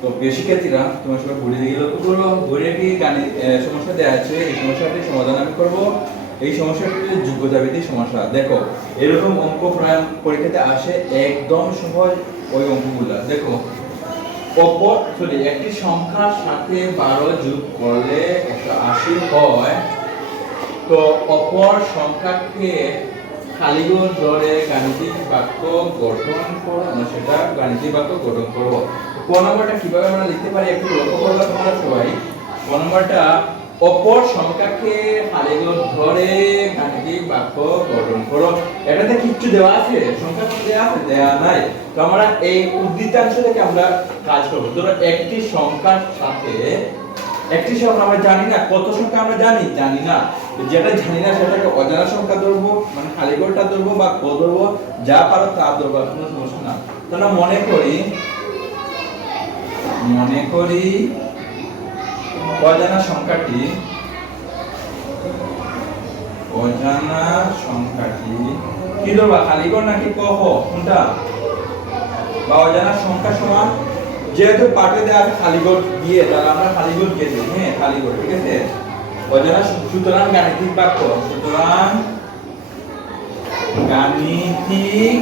তো প্রিয় শিক্ষার্থীরা, তোমার সবাই ঘুরে দিয়ে লক্ষ্য করল ঘুরে একটি গাণিত সমস্যা দেওয়া আছে। এই সমস্যাটির সমাধান আমি করব। এই সমস্যাটি যোগ্যতা ভিত্তিক সমস্যা। দেখো, এরকম অঙ্ক প্রায় পরীক্ষাতে আসে একদম সহজ ওই অঙ্কগুলো। দেখো, অপর সরি একটি সংখ্যার সাথে বারো যোগ করলে একশো আশি হয়। তো অপর সংখ্যাকে খালিগো ধরে গাণিতিক বাক্য গঠন করো না সেটা গাণিতিক বাক্য গঠন করব ক নম্বরটা কীভাবে আমরা লিখতে পারি একটু লক্ষ্য করবে তোমরা সবাই। ক নম্বরটা, অপর সংখ্যাকে খালিগো ধরে গাণিতিক বাক্য গঠন করো। এটাতে কিচ্ছু দেওয়া আছে? সংখ্যা দেওয়া আছে দেওয়া নাই। তো আমরা এই উদ্দীতাংশ থেকে আমরা কাজ করব। ধরো একটি সংখ্যার সাথে একটি সংখ্যা আমরা জানি না, কত সংখ্যা আমরা জানি? জানি না। যেটা জানি না সেটাকে অজানা সংখ্যা ধরবো মানে খালি গোলটা ধরবো বা ক ধরবো, যা পারো তা ধরবো কোনো সমস্যা না। তো আমরা মনে করি মনে করি অজানা সংখ্যাটি অজানা সংখ্যাটি, কি ধরবা খালি গোল নাকি কহ কোনটা? বা অজানা সংখ্যা সমান যেহেতু পাঠে দেওয়া আছে খালি গোট দিয়ে, তাহলে আমরা খালি গোট দিয়ে দিই হ্যাঁ খালি গোট ঠিক আছে? অজানা সুতরাং গাণিতিক বাক্য, সুতরাং গাণিতিক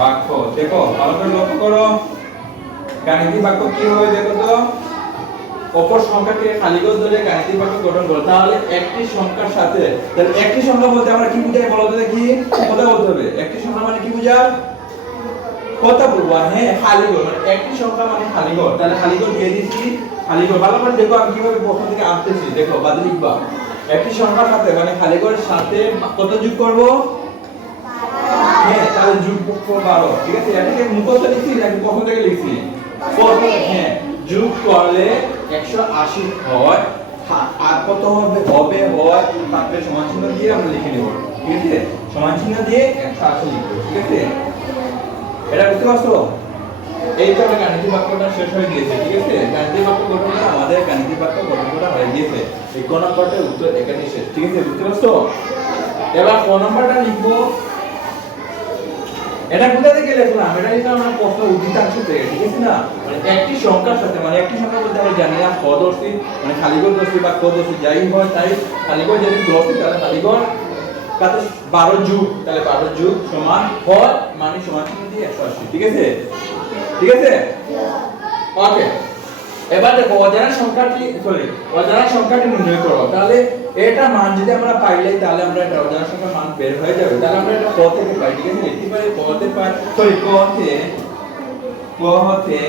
বাক্য। দেখো, ভালো করে লক্ষ্য করো। গাণিতিক বাক্য কি হবে দেখো তো? অপর সংখ্যাকে খালি ধরে গাণিতিক বাক্য গঠন করো। তাহলে একটি সংখ্যার সাথে তাহলে একটি সংখ্যা বলতে আমরা কি বুঝাই বলো তো দেখি? কথা বলতে হবে? একটি সংখ্যা মানে কি বুঝায় কথা বলব হ্যাঁ খালিগড় মানে একটি সংখ্যা মানে খালিগড় তাহলে খালিগড় দিয়ে দিচ্ছি খালিগড় ভালো করে দেখো আমি কীভাবে প্রথম থেকে আনতেছি দেখো বাদে লিখবা। একটি সংখ্যার সাথে মানে খালিগড়ের সাথে কত যোগ করব? হ্যাঁ তাহলে যোগ করব বারো। ঠিক আছে? এটাকে মুখস্থ লিখছি নাকি প্রথম থেকে লিখছি? হ্যাঁ। যোগ করলে একশো আশি হয় আর কত হবে? হবে, হয়। তারপরে সমান চিহ্ন দিয়ে আমরা লিখে নেব। ঠিক আছে? সমান চিহ্ন দিয়ে একশো আশি লিখব। ঠিক আছে? এটা বুঝতে পারছ? এই তো আমার গাণিতিক বাক্যটা শেষ হয়ে গিয়েছে, ঠিক আছে? গাণিতিক বাক্য গঠন আমাদের গাণিতিক বাক্য গঠন করা হয়ে গিয়েছে। এই ক নম্বরটার উত্তর এখানে শেষ, ঠিক আছে? বুঝতে পারছ? এবার ক নম্বরটা লিখব। এটা কোথা থেকে লিখলাম? এটা লিখলাম আমরা প্রশ্ন উদ্দীতাংশ থেকে, ঠিক আছে না? মানে একটি সংখ্যার সাথে মানে একটি সংখ্যা বলতে আমরা জানি না পদর্শী মানে খালিগড় দর্শী বা কদর্শী যাই হয় তাই খালিগড় যদি দর্শী তাহলে খালিগড় তাতে বারো যুগ, তাহলে বারো যুগ সমান হয় মানে সমান দিয়ে একশো আশি, ঠিক আছে? ঠিক আছে? ওকে এবার দেখো, অজানা সংখ্যাটি সরি অজানা সংখ্যাটি নির্ণয় করো। তাহলে এটা মান যদি আমরা পাইলে তাহলে আমরা এটা অজানা সংখ্যার মান বের হয়ে যাবে। তাহলে আমরা এটা ক থেকে পাই, ঠিক আছে? লিখতে পারি ক হতে পাই সরি ক হতে ক হতে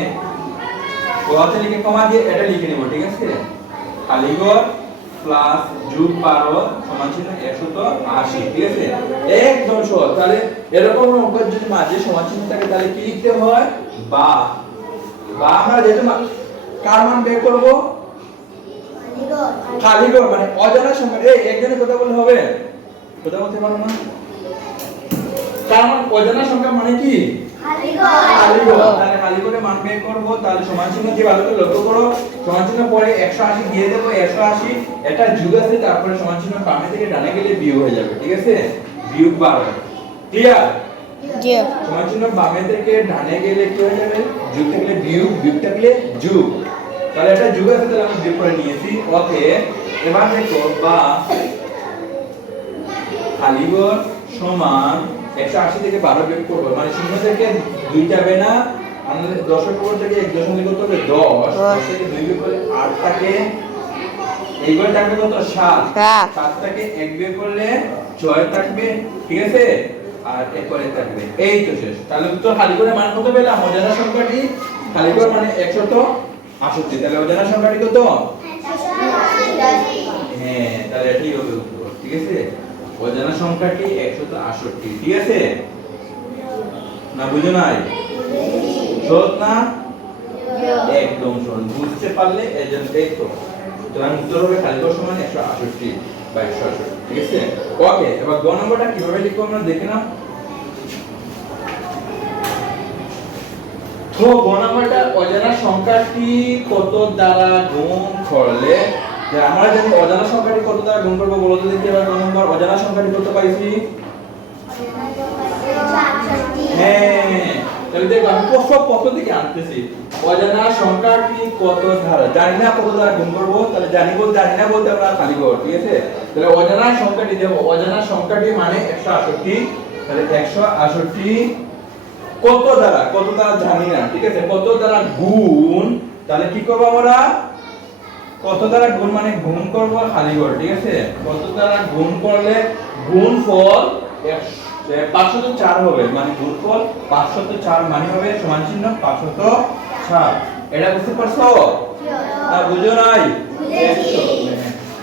ক হতে লিখে কমা দিয়ে এটা লিখে নিব, ঠিক আছে? খালিগড় প্লাস যুগ বারো সমান চিহ্ন একশো তো আশি, ঠিক আছে? একদম সহজ। তাহলে এরকম অঙ্কের যদি মাঝে সমান চিহ্ন থাকে, তাহলে কি লিখতে হয়? বা। বা আমরা যেহেতু কার মান বের করব? খালিগড় মানে অজানা সংখ্যা। এই একজনে কথা বললে হবে। কথা বলতে পারো না মান অজানা সংখ্যা মানে কি? তাহলে খালিগড়ে মান বের করব তাহলে সমান চিহ্ন দিয়ে ভালো করে লক্ষ্য করো। সমান চিহ্ন পরে 180 দিয়ে দেব 180 এটা যুগ আছে তারপরে সমান চিহ্ন বামে থেকে ডানে গেলে বিয়োগ হয়ে যাবে ঠিক আছে? বিয়োগ 12 ক্লিয়ার সমান চিহ্ন বামে থেকে ডানে গেলে কি হয়ে যাবে? যুগ থাকলে বিয়োগ বিয়োগ থাকলে যুগ। তাহলে এটা যুগ আছে তাহলে আমি বিয়োগ করে নিয়েছি। ওকে এবার দেখো বা খালিগড় সমান একশো আশি থেকে বারো বিয়োগ করব। মানে শূন্য থেকে দুই যাবে না আমাদের দশের থেকে এক দশমিক কত হবে দশ। দশ। থেকে দুই বিয়োগ করলে আট থাকে এইগুলো থাকবে কত? সাত। সাত। সাত এক বিয়োগ করলে ছয় থাকবে ঠিক আছে? আর এরপরে থাকবে এই তো শেষ। তাহলে উত্তর খালিগড়ের মান কত পেলাম? অজানা সংখ্যাটি খালিগড় মানে একশত আষট্টি তাহলে অজানা সংখ্যাটি কত? হ্যাঁ তাহলে এটাই হবে উত্তর ঠিক আছে? অজানা সংখ্যাটি একশত আষট্টি ঠিক আছে? না, বুঝো নাই? না? একদম সহজ বুঝতে পারলে এই সুতরাং উত্তর হবে খালিগড় সমান একশো বা একশো ঠিক আছে? ওকে, এবার গ নম্বরটা কীভাবে লিখব আমরা দেখে নাও। তো অজানা সংখ্যাটি কত দ্বারা গুণ করলে যে আমরা জানি অজানা সংখ্যাটি কত দ্বারা গুণ করব বলো তো দেখি এবার নম্বর, অজানা সংখ্যাটি হ্যাঁ তাহলে আমি সব কত আনতেছি। অজানা সংখ্যাটি কত ধারা জানি না কত দ্বারা গুণ করব, তাহলে জানি বলতে, জানি না বলতে আমরা খালি করব ঠিক আছে? তাহলে অজানা সংখ্যাটি দেবো অজানা সংখ্যাটি মানে একশো আষট্টি তাহলে একশো আষট্টি কত দ্বারা? কত দ্বারা জানি না, ঠিক আছে? কত দ্বারা গুণ? তাহলে কি করব আমরা? কত দ্বারা গুণ মানে গুণ করব? খালি ঘর ঠিক আছে? কত দ্বারা গুণ করলে গুণ ফল পাঁচশত চার হবে। মানে গুণ ফল পাঁচশত চার মানে হবে সমান চিহ্ন পাঁচশত চার। এটা বুঝতে পারছ? না বুঝো নাই।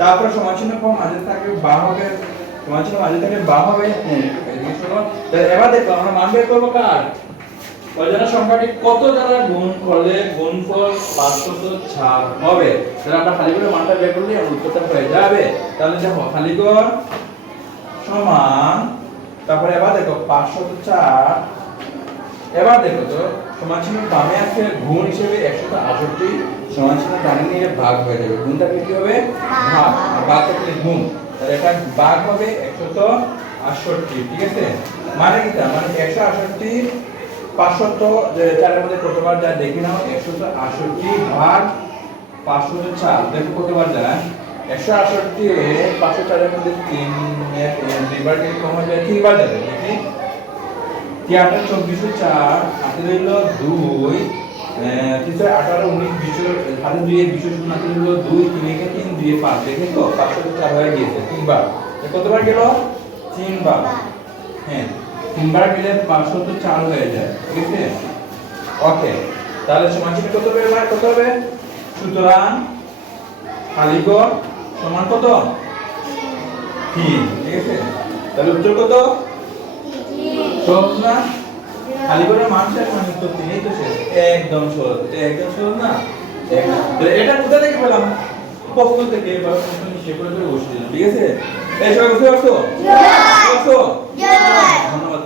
তারপর সমান চিহ্ন পর মাঝে থাকবে বা হবে সমান চিহ্ন মাঝে থাকবে বা হবে এবার দেখো আমরা মান বের করব কার? অজানা সংখ্যাটি কত দ্বারা গুণ করলে গুণফল পাঁচশত ছাড় হবে? তাহলে আমরা খালি করে মানটা বের করলে উত্তরটা হয়ে যাবে। তাহলে দেখো, খালি কর সমান, তারপরে এবার দেখো, পাঁচশত চার। এবার দেখো তো, সমান চিহ্ন বামে আছে, গুণ হিসেবে একশত আটষট্টি, সমান চিহ্ন ডানে নিয়ে ভাগ হয়ে যাবে। গুণটা কি হবে? ভাগ। আর ভাগ থাকলে গুণ। তাহলে এটা ভাগ হবে একশত আটষট্টি, ঠিক আছে? মানে কি তা? মানে একশো আটষট্টি পাঁচশত চারের মধ্যে কতবার যায় দেখি নাও, একশত আটষট্টি ভাগ পাঁচশত চার। দেখো যায়। একশো আটষট্টি পাঁচশো চারের মধ্যে তিন দুইবার তিনবার যাবে দেখি। তিয়াত্তর চব্বিশশো চার হাতে তিনশো আঠারো, উনিশ, বিশ হাতে দুই বিশ হাতে রইল দুই, তিন তিন, দুই পাঁচ। দেখেন তো পাঁচশো চার হয়ে গিয়েছে, তিনবার। কতবার গেল? তিনবার। হ্যাঁ। তিনবার গেলে পাঁচশো তো চার হয়ে যায় ঠিক আছে ওকে তাহলে সমান চিহ্ন কত হবে? এবার কত হবে? সুতরাং খালিগড় সমান কত? তিন ঠিক আছে? তাহলে উত্তর কত? সহজ না খালি করে মান শেষ মানে উত্তর তিনই তো শেষ। একদম সহজ এটা একদম সহজ না? একদম। এটা কোথা থেকে পেলাম? প্রশ্ন থেকে বা প্রশ্ন করে করে বসে ঠিক আছে? এই সবাই বুঝতে পারছ? ধন্যবাদ।